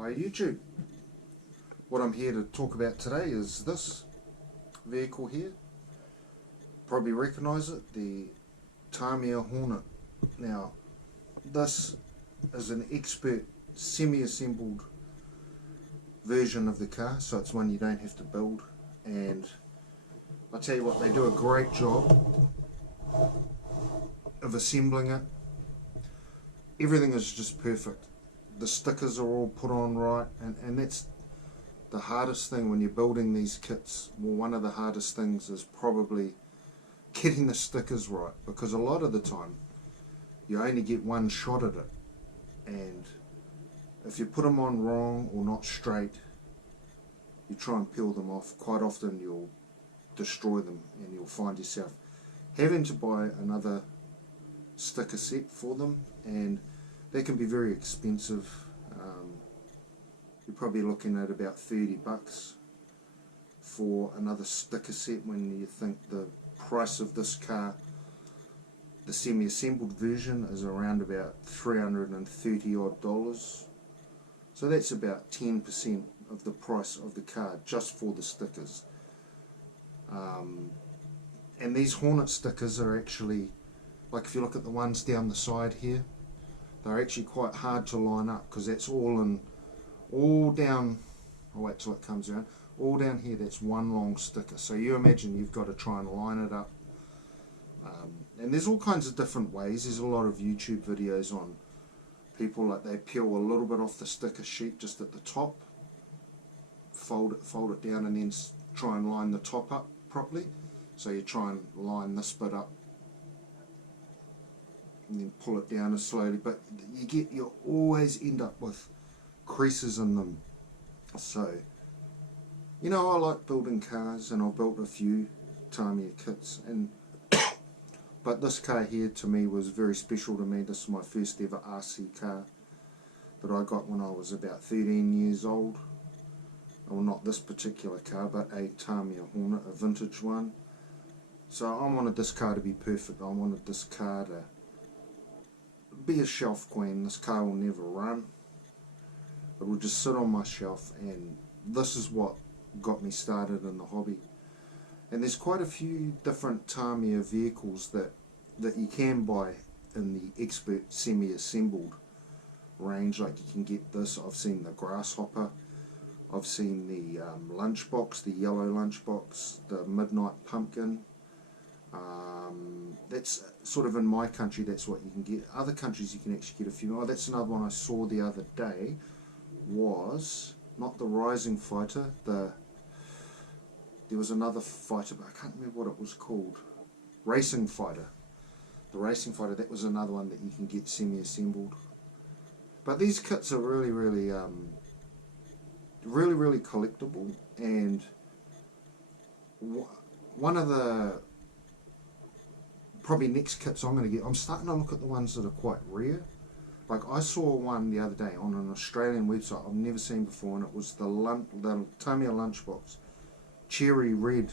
Hi YouTube. What I'm here to talk about today is this vehicle here. Probably recognise it, the Tamiya Hornet. Now, this is an expert semi-assembled version of the car, so it's one you don't have to build, and I tell you what, they do a great job of assembling it. Everything is just perfect. The stickers are all put on right, and that's the hardest thing when you're building these kits. Well, one of the hardest things is probably getting the stickers right, because a lot of the time you only get one shot at it, and if you put them on wrong or not straight, you try and peel them off, quite often you'll destroy them, and you'll find yourself having to buy another sticker set for them, and they can be very expensive. You're probably looking at about $30 for another sticker set, when you think the price of this car, the semi-assembled version, is around about $330 odd. So that's about 10% of the price of the car just for the stickers. And these Hornet stickers are actually, like if you look at the ones down the side here, they're actually quite hard to line up, because that's all down, I'll wait till it comes around, all down here, that's one long sticker. So you imagine you've got to try and line it up. And there's all kinds of different ways. There's a lot of YouTube videos on people, like they peel a little bit off the sticker sheet just at the top, fold it down, and then try and line the top up properly. So you try and line this bit up and then pull it down slowly, but you always end up with creases in them. So, you know, I like building cars, and I've built a few Tamiya kits, and but this car here to me was very special to me. This is my first ever RC car that I got when I was about 13 years old. Well, not this particular car, but a Tamiya Hornet, a vintage one. So I wanted this car to be perfect. I wanted this car to be a shelf queen. This car will never run. It will just sit on my shelf, and this is what got me started in the hobby. And there's quite a few different Tamiya vehicles that you can buy in the expert semi-assembled range. Like you can get this, I've seen the Grasshopper, I've seen the lunchbox, the yellow lunchbox, the Midnight Pumpkin. That's sort of in my country, that's what you can get. Other countries you can actually get a few. Oh, that's another one I saw the other day, was not the Rising Fighter, there was another fighter, but I can't remember what it was called. Racing Fighter. The Racing Fighter, that was another one that you can get semi-assembled. But these kits are really, really collectible, and one of the probably next kits I'm going to get, I'm starting to look at the ones that are quite rare. Like I saw one the other day on an Australian website I've never seen before, and it was the Tamiya Lunchbox Cherry Red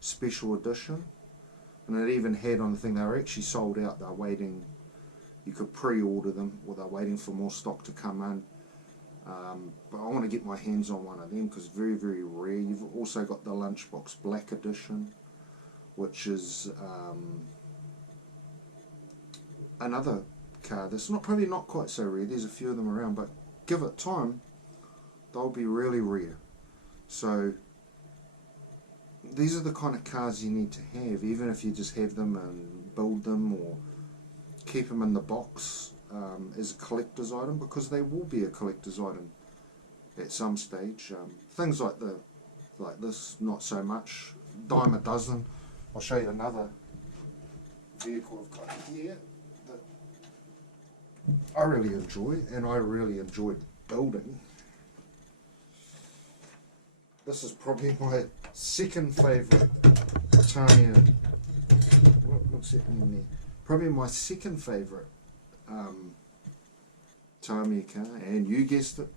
Special Edition, and it even had on the thing, they were actually sold out. They're waiting, you could pre-order them, or they're waiting for more stock to come in. But I want to get my hands on one of them, because very, very rare. You've also got the Lunchbox Black Edition, which is another car that's probably not quite so rare. There's a few of them around, but give it time, they'll be really rare. So these are the kind of cars you need to have, even if you just have them and build them or keep them in the box as a collector's item, because they will be a collector's item at some stage. Things like this, not so much. Dime a dozen. I'll show you another vehicle I've got here that I really enjoy, and I really enjoyed building. This is probably my second favourite Tamiya. What's happening there? Probably my second favourite Tamiya car, and you guessed it,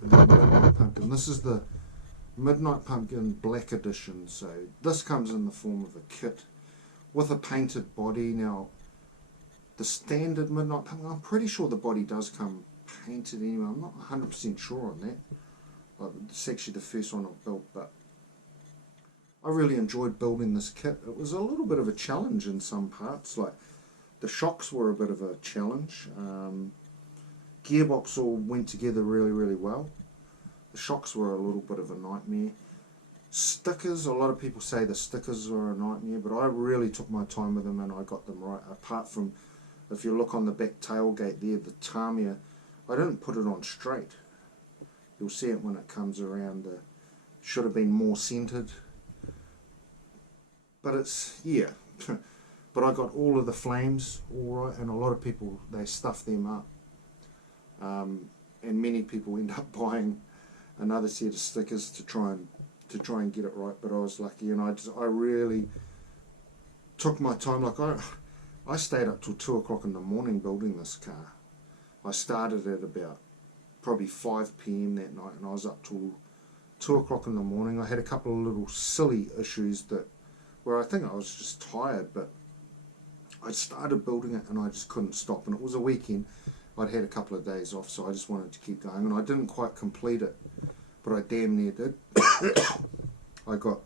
the Midnight Pumpkin. This is the Midnight Pumpkin Black Edition. So this comes in the form of a kit with a painted body. Now the standard Midnight Pumpkin, I'm pretty sure the body does come painted anyway. I'm not 100% sure on that. Like, it's actually the first one I've built, but I really enjoyed building this kit. It was a little bit of a challenge in some parts, like the shocks were a bit of a challenge. Gearbox all went together really well. The shocks were a little bit of a nightmare. Stickers, a lot of people say the stickers are a nightmare, but I really took my time with them and I got them right. Apart from, if you look on the back tailgate there, the Tamiya, I didn't put it on straight. You'll see it when it comes around. Should have been more centered. But it's, yeah. But I got all of the flames all right, and a lot of people, they stuff them up. And many people end up buying another set of stickers to try and get it right. But I was lucky, and I really took my time. Like I stayed up till 2 o'clock in the morning building this car. I started at about probably 5 p.m. that night, and I was up till 2 o'clock in the morning. I had a couple of little silly issues where I think I was just tired, but I started building it and I just couldn't stop. And it was a weekend. I'd had a couple of days off, so I just wanted to keep going, and I didn't quite complete it, but I damn near did. I got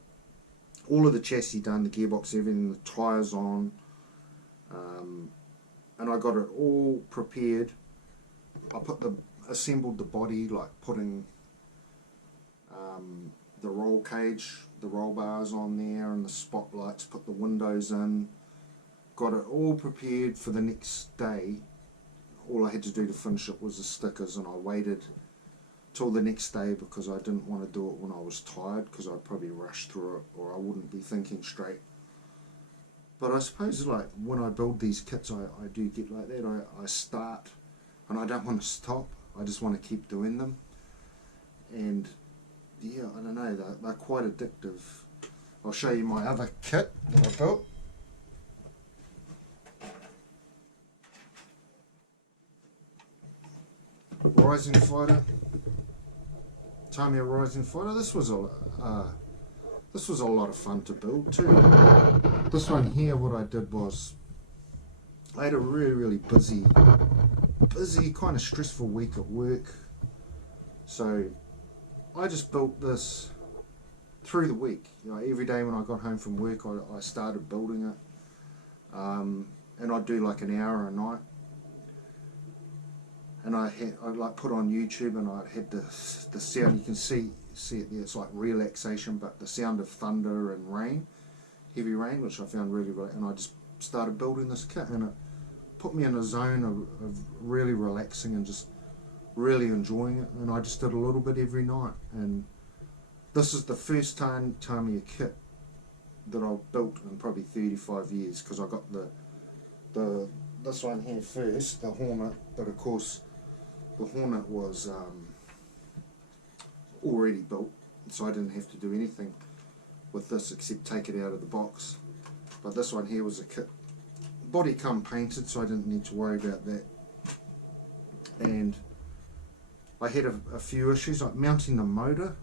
all of the chassis done, the gearbox, everything, the tyres on, and I got it all prepared. I assembled the body, like putting the roll cage, the roll bars on there, and the spotlights, put the windows in, got it all prepared for the next day. All I had to do to finish it was the stickers, and I waited till the next day because I didn't want to do it when I was tired, because I'd probably rush through it or I wouldn't be thinking straight. But I suppose, like, when I build these kits, I do get like that. I start and I don't want to stop. I just want to keep doing them. And yeah, I don't know, they're quite addictive. I'll show you my other kit that I built. Rising Fighter, Tamiya Rising Fighter. This was a lot of fun to build too. This one here, what I did was, I had a really busy, kind of stressful week at work. So I just built this through the week. You know, every day when I got home from work, I started building it, and I'd do like an hour a night. And I'd like put on YouTube, and I had the sound. You can see it there. It's like relaxation, but the sound of thunder and rain, heavy rain, which I found really. And I just started building this kit, and it put me in a zone of really relaxing and just really enjoying it. And I just did a little bit every night. And this is the first Tamiya kit that I've built in probably 35 years, because I got this one here first, the Hornet, but of course the Hornet was already built, so I didn't have to do anything with this except take it out of the box. But this one here was a kit, body come painted, so I didn't need to worry about that. And I had a few issues, like mounting the motor.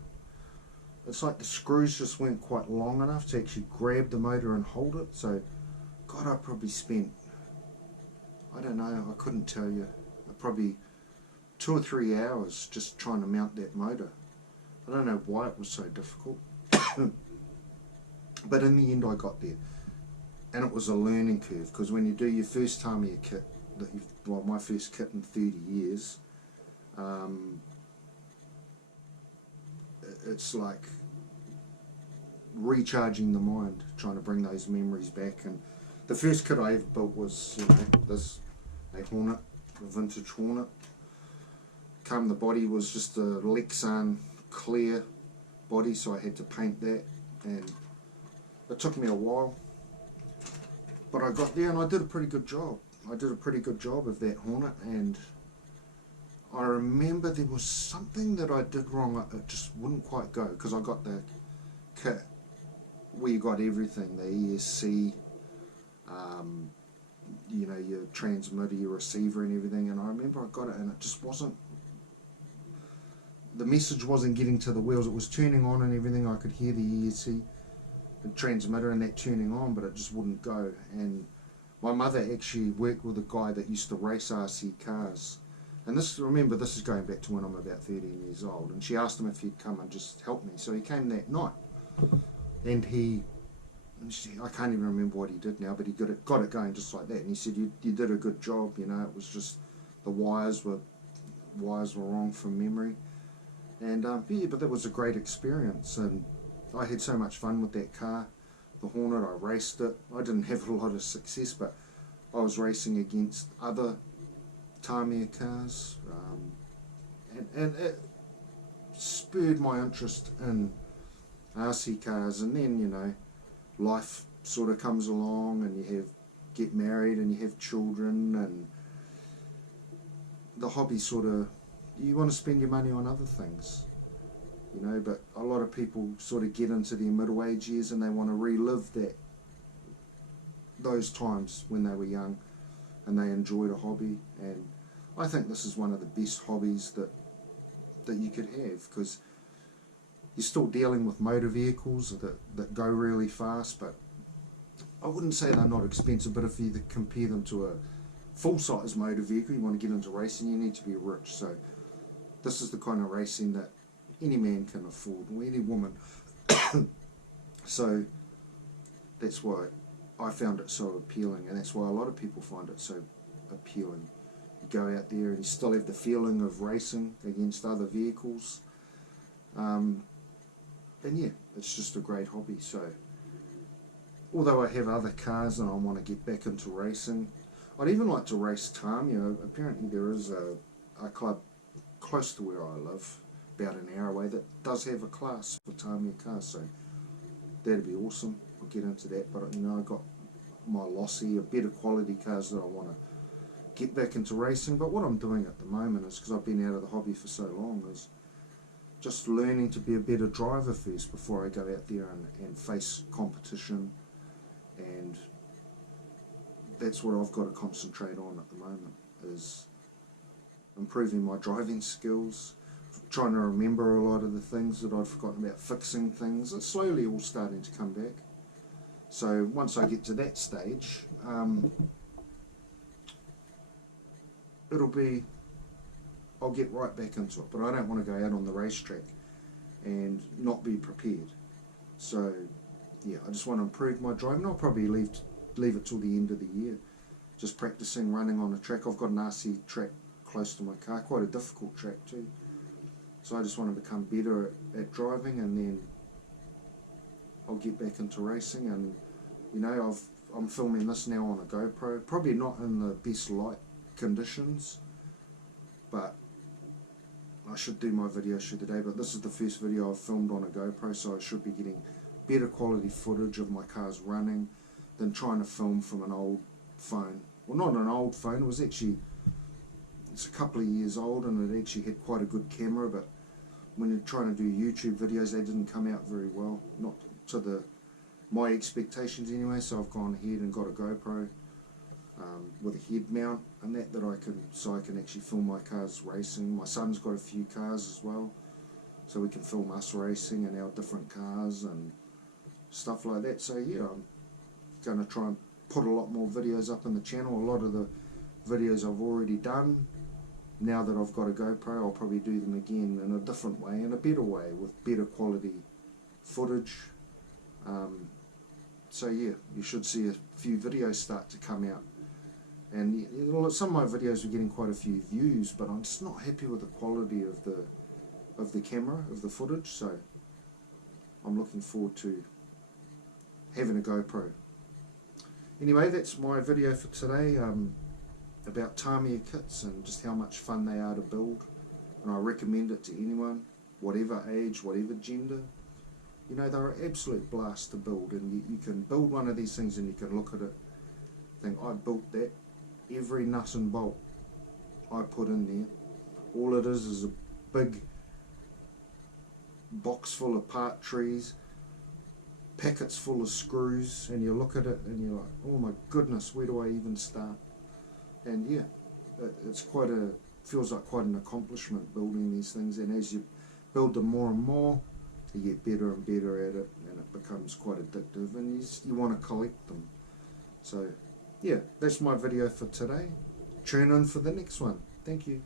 It's like the screws just weren't quite long enough to actually grab the motor and hold it. So God, I probably spent, I don't know, I couldn't tell you, probably 2 or 3 hours just trying to mount that motor. I don't know why it was so difficult. But in the end I got there. And it was a learning curve, because when you do your first Tamiya kit, well, my first kit in 30 years, it's like recharging the mind, trying to bring those memories back. And the first kit I ever built was, a Hornet, a vintage Hornet. The body was just a Lexan clear body, so I had to paint that, and it took me a while, but I got there and I did a pretty good job. I did a pretty good job of that Hornet, and I remember there was something that I did wrong. It just wouldn't quite go, because I got the kit where you got everything, the ESC, your transmitter, your receiver and everything, and I remember I got it and it just wasn't, the message wasn't getting to the wheels. It was turning on and everything. I could hear the ESC, the transmitter and that turning on, but it just wouldn't go. And my mother actually worked with a guy that used to race RC cars, And this, remember, this is going back to when I'm about 13 years old, and she asked him if he'd come and just help me. So he came that night, and I can't even remember what he did now, but he got it going just like that. And he said, you did a good job, you know, it was just the wires were wrong from memory. And yeah, but that was a great experience, and I had so much fun with that car, the Hornet. I raced it. I didn't have a lot of success, but I was racing against other Tamiya cars, and it spurred my interest in RC cars. And then, you know, life sort of comes along, and you get married and you have children, and the hobby sort of, you want to spend your money on other things, you know. But a lot of people sort of get into their middle age years and they want to relive those times when they were young and they enjoyed a hobby. And I think this is one of the best hobbies that you could have, because you're still dealing with motor vehicles that go really fast, but I wouldn't say they're not expensive. But if you compare them to a full-size motor vehicle, you want to get into racing, you need to be rich. So this is the kind of racing that any man can afford, or any woman. So that's why I found it so appealing, and that's why a lot of people find it so appealing. You go out there and you still have the feeling of racing against other vehicles, and yeah, it's just a great hobby. So although I have other cars and I want to get back into racing, I'd even like to race Tamiya. Apparently there is a club close to where I live, about an hour away, that does have a class for Tamiya cars, so that'd be awesome. I'll get into that. But you know, I got my lossy, better quality cars that I want to get back into racing. But what I'm doing at the moment is, because I've been out of the hobby for so long, is just learning to be a better driver first before I go out there and face competition. And that's what I've got to concentrate on at the moment, is improving my driving skills, trying to remember a lot of the things that I'd forgotten about, fixing things. It's slowly all starting to come back. So once I get to that stage, I'll get right back into it. But I don't want to go out on the racetrack and not be prepared. So yeah, I just want to improve my driving. I'll probably leave it till the end of the year, just practicing running on a track. I've got an RC track close to my car, quite a difficult track too. So I just want to become better at driving, and then I'll get back into racing. And you know, I'm filming this now on a GoPro, probably not in the best light conditions, but I should do my video shoot today. But this is the first video I've filmed on a GoPro, so I should be getting better quality footage of my cars running than trying to film from an old phone. Well, not an old phone, it's a couple of years old, and it actually had quite a good camera, but when you're trying to do YouTube videos, they didn't come out very well, not to my expectations anyway. So I've gone ahead and got a GoPro with a head mount and that I can actually film my cars racing. My son's got a few cars as well, so we can film us racing and our different cars and stuff like that. So yeah, I'm going to try and put a lot more videos up on the channel. A lot of the videos I've already done. Now that I've got a GoPro, I'll probably do them again in a different way, in a better way, with better quality footage. So yeah, you should see a few videos start to come out. And some of my videos are getting quite a few views, but I'm just not happy with the quality of the camera, of the footage. So I'm looking forward to having a GoPro. Anyway, that's my video for today, about Tamiya kits and just how much fun they are to build. And I recommend it to anyone, whatever age, whatever gender. You know, they're an absolute blast to build, and you can build one of these things and you can look at it, think, I built that. Every nut and bolt I put in there. All it is a big box full of part trees, packets full of screws, and you look at it and you're like, oh my goodness, where do I even start? And yeah, it's feels like quite an accomplishment building these things, and as you build them more and more, you get better and better at it, and it becomes quite addictive, and you want to collect them. So yeah, that's my video for today. Tune in for the next one. Thank you.